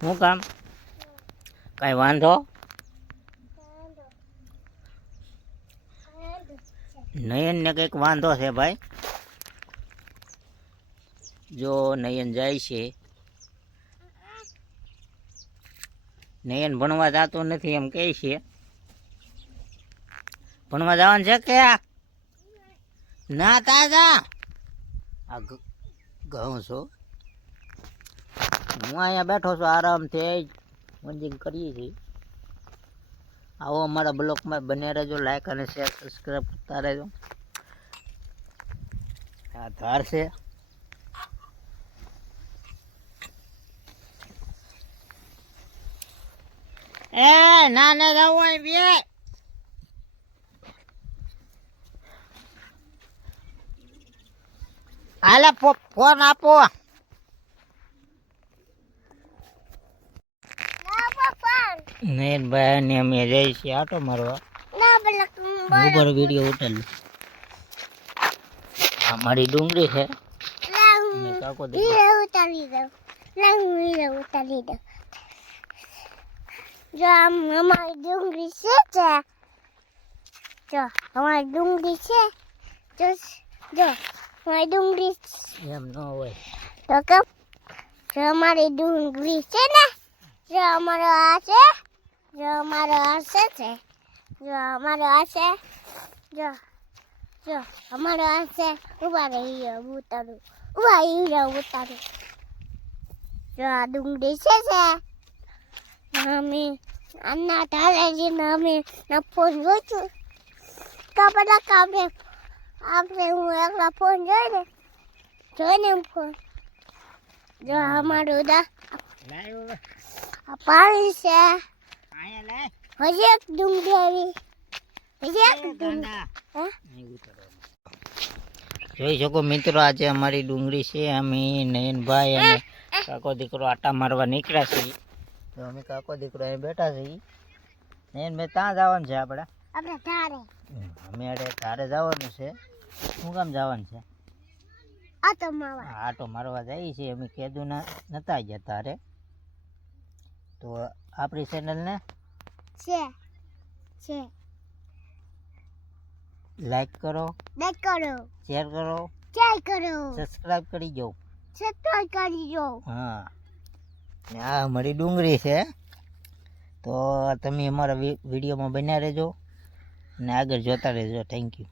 શું કામ? કઈ વાંધો? નયનને કંઈક વાંધો છે ભાઈ. જો નયન જાય છે. નયન ભણવા જતો નથી એમ કહે છે. ભણવા જવાનું છે કે? ના તાજા. આ ઘઉં છું. હું અહીંયા બેઠો છું આરામથી મંજિંગ કરીએ છીએ. આવો અમારા બ્લોગમાં બને રહેજો લાઈક અને શેર સબસ્ક્રાઈબ કરતા રહેજો. આ ધાર છે. એ ના ના જવું અહીં બે. હાલે ફો- ફોન આપો. નયનભાઈ ને અમે જઈ છીએ આટો મારવા. ઉપર વીડિયો ઉતાર્યું આ મારી ડુંગળી છે. જો આમ અમારી ડુંગળી છે છે જો અમારી ડુંગળી છે. જો જો અમારી ડુંગળી એમ ન હોય. તો કેમ? જો અમારી ડુંગળી છે ને? જો અમારો આ છે. જો અમારો હશે છે જો અમારો હશે. જો જો અમારો હશે. ઊભા રહી ગયો ઉતારું ઊભા રહી ઉતારું જો આ ડુંગળી છે છે અમે અન્ના તારાજીને અમે ના ફોન જોઈશું. તો બધા કામે આપણે હું એકલા ફોન જોઈને જોઈને ફોન. જો અમારું દા પાણી છે. હજી એક ડુંગળી એક. જોઈ શકો મિત્રો આજે અમારી ડુંગળી છે. અમે નયનભાઈ અને કાકો દીકરો આટા મારવા નીકળ્યા છીએ તો અમે કાકો દીકરો અહીં બેઠા છીએ. નયનભાઈ ત્યાં જવાનું છે આપણે? આપણે ધારે. અમે અરે તારે જવાનું છે. શું કામ જવાનું છે? આ તો આટો મારવા જઈએ છીએ. અમે કેદુના નતા ગયા તારે તો આપણી ચેનલને છે. છે. લાઈક કરો. લાઈક કરો. શેર કરો. શેર કરો. સબસ્ક્રાઇબ કરી જાઓ સબસ્ક્રાઇબ કરી જો હા. ને આ અમારી ડુંગળી છે. તો તમે અમારા વિડીયોમાં બન્યા રહેજો. ને આગળ જોતા રહેજો. Thank you